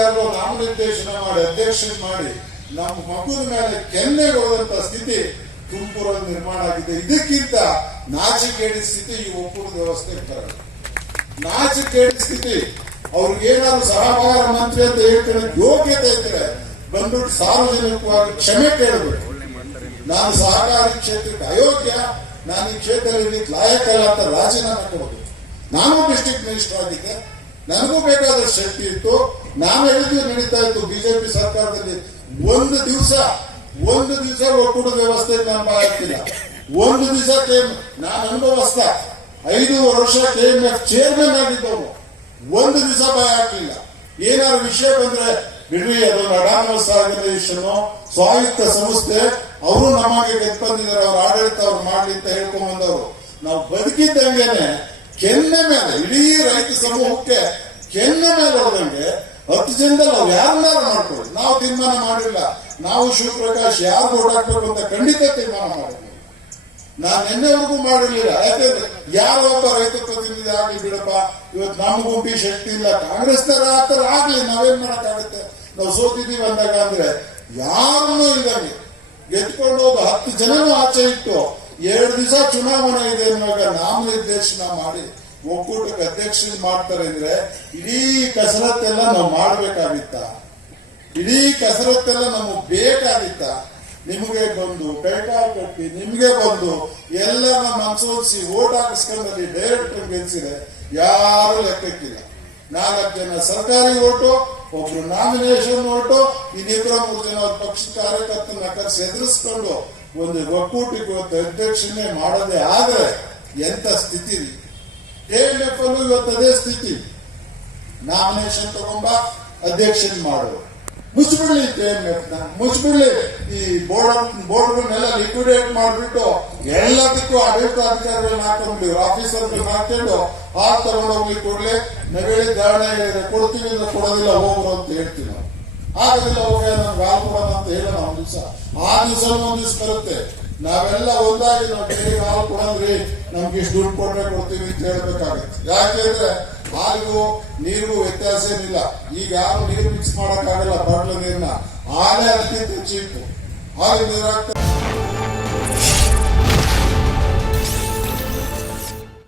ಯಾರೋ ನಾಮನಿರ್ದೇಶನ ಮಾಡಿ ಅಧ್ಯಕ್ಷ ಮಾಡಿ, ನಮ್ಮ ಮಗುವಿನ ಮೇಲೆ ಕೆನ್ನೆ ಹೊಡೆದಂತ ಸ್ಥಿತಿ ತುಮಕೂರಲ್ಲಿ ನಿರ್ಮಾಣ ಆಗಿದೆ. ಇದಕ್ಕಿಂತ ನಾಚಿಕೇಡಿ ಸ್ಥಿತಿ ಈ ಒಕ್ಕೂಟದ ವ್ಯವಸ್ಥೆ ಬರಲ್ಲ. ನಾಚಿಕೇಡಿ ಸ್ಥಿತಿ, ಅವ್ರಿಗೆ ಏನಾದ್ರು ಸಹಕಾರ ಮಂತ್ರಿ ಅಂತ ಹೇಳ್ತಾರೆ, ಯೋಗ್ಯತೆ ಇದ್ರೆ ಬಂದ್ಬಿಟ್ಟು ಸಾರ್ವಜನಿಕವಾಗಿ ಕ್ಷಮೆ ಕೇಳಬೇಕು. ನಾನು ಸಹಕಾರಿ ಕ್ಷೇತ್ರಕ್ಕೆ ಅಯೋಗ್ಯ, ನಾನು ಈ ಕ್ಷೇತ್ರದಲ್ಲಿ ಲಾಯಕಲ್ಲ ಅಂತ ರಾಜೀನಾಮೆ ಕೊಡಬೇಕು ನಾನು ಡಿಸ್ಟ್ರಿಕ್ಟ್ ಮಿನಿಸ್ಟರ್ ಆಗಿದ್ದೆ. ನನಗೂ ಬೇಕಾದ ಶಕ್ತಿ ಇತ್ತು. ನಾನು ಹೇಳಿದ್ದು ನಡೀತಾ ಇತ್ತು? ಬಿಜೆಪಿ ಸರ್ಕಾರದಲ್ಲಿ ಒಂದು ದಿವಸ ಒಂದು ದಿವಸ ಒಕ್ಕೂಟ ವ್ಯವಸ್ಥೆ ನಾನು ಆಗ್ತಿಲ್ಲ ಒಂದು ದಿವಸ ನಾನು ಅನುಭವಸ್ತ ಐದು ವರ್ಷ ಕೆಎಂಎಫ್ ಚೇರ್ಮನ್ ಆಗಿದ್ದವರು ಒಂದು ದಿವಸ ಭಯ ಹಾಕಲಿಲ್ಲ ಏನಾದ್ರು ವಿಷಯ ಬಂದ್ರೆ, ಬಿಡ್ರಿ, ಅದು ಅಡಾನಮಸ್ ಆರ್ಗನೈಸೇಷನ್, ಸ್ವಾಯತ್ತ ಸಂಸ್ಥೆ, ಅವರು ನಮಗೆ ಗೆದ್ಬಂದಿದ್ದಾರೆ ಅವ್ರ ಆಡಳಿತ ಅವ್ರು ಮಾಡ್ಲಿ ಅಂತ ಹೇಳ್ಕೊಂಡ್ ಬಂದವರು. ನಾವು ಬದುಕಿದ್ದಂಗೆನೆ ಕೆನ್ನೆ ಮೇಲೆ, ಇಡೀ ರೈತ ಸಮೂಹಕ್ಕೆ ಕೆನ್ನೆ ಮೇಲೆ ಹೊಡೆದಂಗೆ ಹತ್ತು ಜನದಲ್ಲಿ ನಾವು ಯಾರನ್ನಾರು ಮಾಡ್ಕೊಳ್ಳಿ ನಾವು ತೀರ್ಮಾನ ಮಾಡಿಲ್ಲ. ನಾವು ಶಿವಪ್ರಕಾಶ್ ಯಾರು ಓಟ್ ಅಂತ ಖಂಡಿತ ತೀರ್ಮಾನ ಮಾಡಿದ್ವಿ ನಾನು ನಿನ್ನೆವರೆಗೂ ಮಾಡಿರಲಿಲ್ಲ. ಯಾಕಂದ್ರೆ ಒಬ್ಬ ರೈತ ಪ್ರತಿನಿಧಿ ಆಗ್ಲಿ ಬಿಡಪ್ಪ, ಇವತ್ತು ನಮ್ಮ ಗುಂಪಿ ಶಕ್ತಿ ಇಲ್ಲ. ಕಾಂಗ್ರೆಸ್ ತರ ಆತರ ಆಗ್ಲಿ, ನಾವೇನ್ ಮಾಡೋಕ್ಕಾಗುತ್ತೆ? ನಾವು ಸೋತಿದ್ದೀವಿ ಅಂದಾಗ ಅಂದ್ರೆ ಯಾರನ್ನೂ ಇಲ್ದಂಗೆ ಗೆದ್ಕೊಂಡು ಹೋದ ಹತ್ತು ಜನನೂ ಆಚೆ ಇಟ್ಟು, ಎರಡು ದಿವಸ ಚುನಾವಣೆ ಇದೆ ಅನ್ನುವಾಗ ನಾಮನಿರ್ದೇಶನ ಮಾಡಿ ಒಕ್ಕೂಟಕ್ಕೆ ಅಧ್ಯಕ್ಷ ಮಾಡ್ತಾರೆ ಅಂದ್ರೆ ಇಡೀ ಕಸರತ್ತೆಲ್ಲ ನಾವು ಮಾಡ್ಬೇಕಾಗಿತ್ತ? ಇಡೀ ಕಸರತ್ತೆಲ್ಲ ನಮಗೆ ಬೇಕಾಗಿತ್ತ? ನಿಮಗೆ ಬಂದು ಕೈಕಾಲು ಕಟ್ಟಿ, ನಿಮಗೆ ಬಂದು ಎಲ್ಲರನ್ನ ಮನಸೋಲಿಸಿ ಓಟ್ ಹಾಕಿಸ್ಕೊಂಡಲ್ಲಿ ಡೈರೆಕ್ಟ್ ಗೆಲ್ಸಿದೆ ಯಾರು ಲೆಕ್ಕಕ್ಕಿಲ್ಲ. ನಾಲ್ಕು ಜನ ಸರ್ಕಾರಿ ಓಟು, ಒಬ್ರು ನಾಮಿನೇಷನ್ ಓಟು ಇನ್ನಿಬ್ಬರ ಮೂರು ಜನ ಪಕ್ಷ ಕಾರ್ಯಕರ್ತನ ಕರೆಸಿ ಎದುರಿಸ್ಕೊಂಡು ಒಂದು ಇವತ್ತು ಅಧ್ಯಕ್ಷನೇ ಮಾಡೋದೇ ಆದ್ರೆ ಎಂತ ಸ್ಥಿತಿ ಕೆಎಂಎಫ್ ಇವತ್ತು ಅದೇ ಸ್ಥಿತಿ. ನಾಮಿನೇಷನ್ ತಗೊಂಬ ಅಧ್ಯಕ್ಷನ್ ಮಾಡು ಮುಚ್ಚಿಬಿಡ್ಲಿ ನ, ಮುಚ್ಚಿಬಿಡ್ಲಿ ಈ ಬೋರ್ಡ್ ಬೋರ್ಡ್ಗಳನ್ನೆಲ್ಲ ಲಿಕ್ವಿಡೇಟ್ ಮಾಡಿಬಿಟ್ಟು ಎಲ್ಲದಕ್ಕೂ ಆಡಳಿತ ಅಧಿಕಾರಿಗಳನ್ನ ಹಾಕೊಂಡು ಆಫೀಸರ್ ಹಾಕೊಂಡು ಹಾಲು ತಗೊಂಡೋಗ್ಲಿ ಕೊಡ್ಲಿ. ನವೇಳಿ ಧಾರಣೆ ಕೊಡ್ತೀವಿ ಅಂದ್ರೆ ಕೊಡೋದಿಲ್ಲ ಹೋಗ್ರು ಅಂತ ಹೇಳ್ತೀವಿ ನಾವು. ಆಗೋದಿಲ್ಲ ಹೋಗ ನಮ್ಗೆ ಹಾಲು ಅಂತ ಹೇಳೋಣ ಒಂದ್ ದಿವಸ. ಆ ದಿವಸ ಒಂದ್ ದಿವಸ ಬರುತ್ತೆ. ನಾವೆಲ್ಲ ಒಂದಾಗಿ ನಾವು ಡೈರಿ ಹಾಲು ಕೊಡಂದ್ರಿ ನಮ್ಗೆ ಇಷ್ಟು ದುಡ್ಡು ಕೊಟ್ಟರೆ ಕೊಡ್ತೀವಿ ಅಂತ ಹೇಳ್ಬೇಕಾಗುತ್ತೆ. ಯಾಕೆಂದ್ರೆ ಹಾಲಿಗೂ ನೀರಿಗೂ ವ್ಯತ್ಯಾಸ ಏನಿಲ್ಲ. ಈಗ ಯಾರು ನೀರು ಮಿಕ್ಸ್ ಮಾಡಕ್ಕಾಗಲ್ಲ ಬಾಟ್ಲ ನೀರನ್ನ ಹಾಲೇ ಅದಕ್ಕಿಂತ ಚೀಪು ಹಾಲು ನೀರು ಹಾಕ್ತಾರೆ